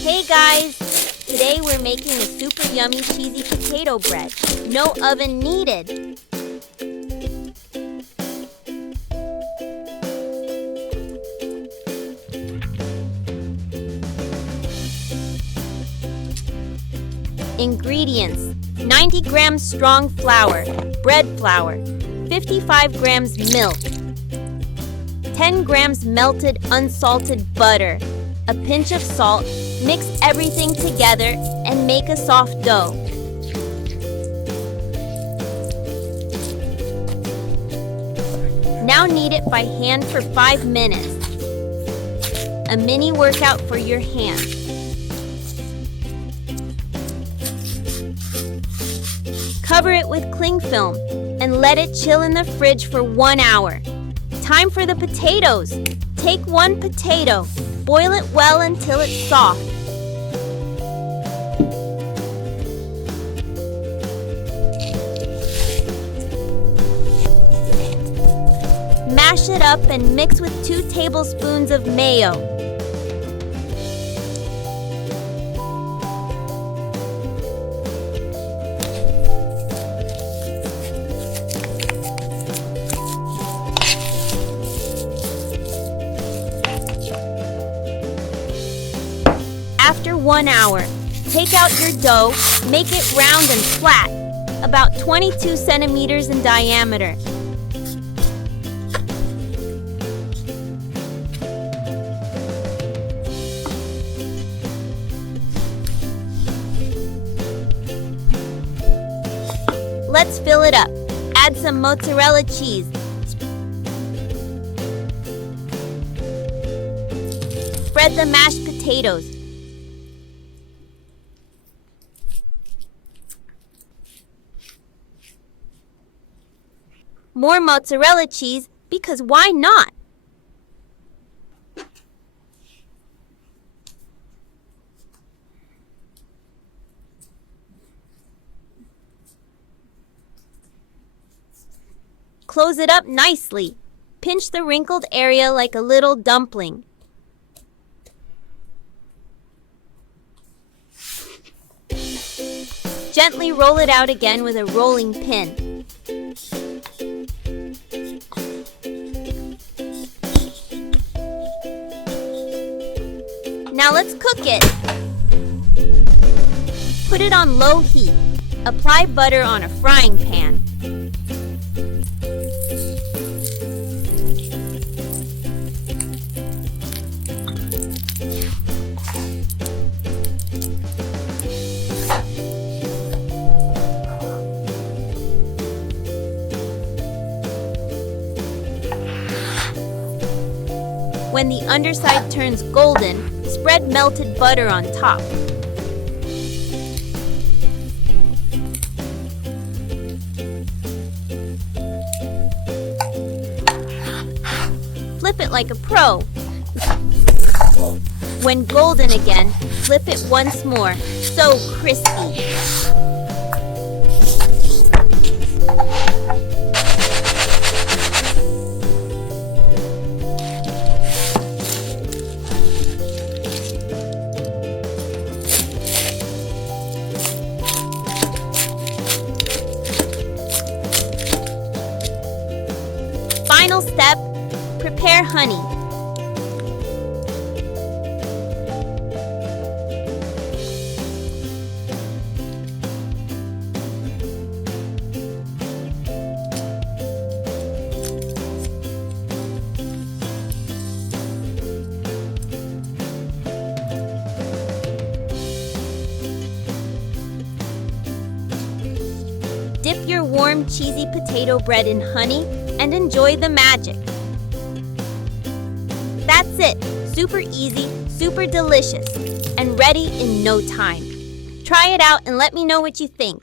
Hey guys! Today we're making a super yummy cheesy potato bread. No oven needed. Ingredients: 90 grams strong flour, bread flour, 55 grams milk, 10 grams melted unsalted butter, a pinch of salt. Mix everything together and make a soft dough. Now knead it by hand for 5 minutes. A mini workout for your hands. Cover it with cling film and let it chill in the fridge for 1 hour. Time for the potatoes. Take 1 potato. Boil it well until it's soft. Mash it up and mix with 2 tablespoons of mayo. After 1 hour, take out your dough, make it round and flat, about 22 centimeters in diameter. Let's fill it up. Add some mozzarella cheese. Spread the mashed potatoes. More mozzarella cheese, because why not? Close it up nicely. Pinch the wrinkled area like a little dumpling. Gently roll it out again with a rolling pin. Now let's cook it. Put it on low heat. Apply butter on a frying pan. When the underside turns golden, spread melted butter on top. Flip it like a pro. When golden again, flip it once more. So crispy. Final step, prepare honey. Dip your warm, cheesy potato bread in honey and enjoy the magic. That's it. Super easy, super delicious, and ready in no time. Try it out and let me know what you think.